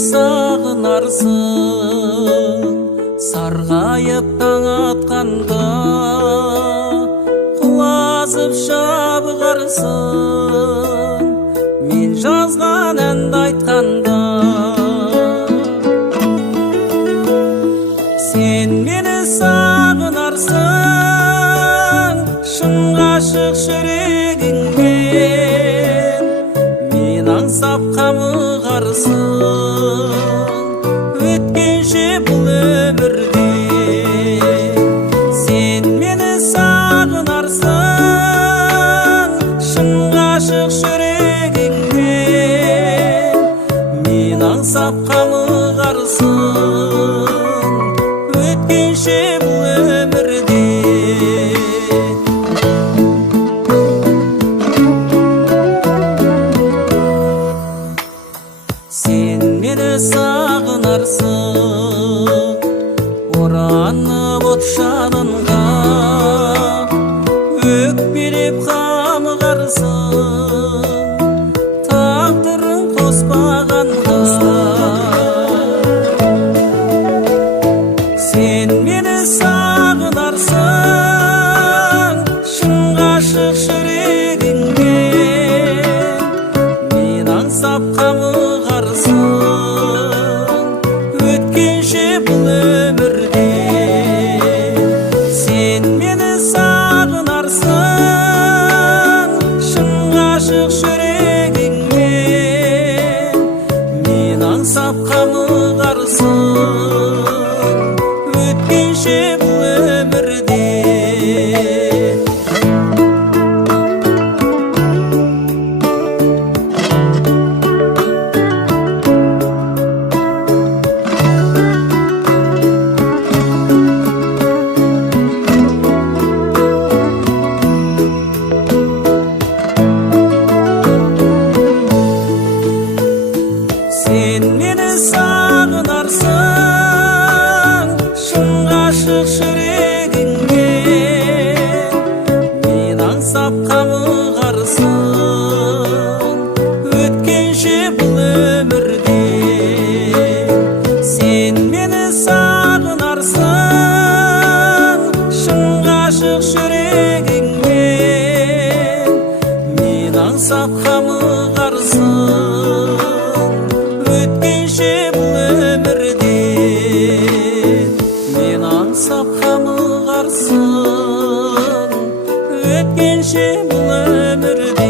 сағынарсың, сарғайып таң атқанда, құлазып шабығарсың, мен жазған әнді айтқанда. Сен мені сағынарсың, шын ғашық жүрегіңмен, мен аңсап қамығарсың, өткенше бұл өмірде. Сен мені сағынарсың, шын ғашық жүрегіңмен, мен аңсап қамығарсың, өткенше бұл өмірде. Сен мені сағынарсың, оранып от жанынға, өкпелеп қамығарсың, тағдырың қоспағанға. Сен мені сағынарсың, шын ғашық жүрегіңмен, мен аңсап қамығарсың, өткенше бұл өмірде. Сен мені сағынарсың, шын ғашық жүрегіңмен, мен аңсап қамығарсың, өткенше бұл өмірде. Сен мені сағынарсың, шын ғашық жүрегіңмен, мен аңсап қамығарсың, өткенше бұл өмірде. Сен мені сағынарсың, шын ғашық жүрегіңмен, мен аңсап қамығарсың, өткенше бұл өмірде. Мен аңсап қамығарсың, өткенше бұл өмірде.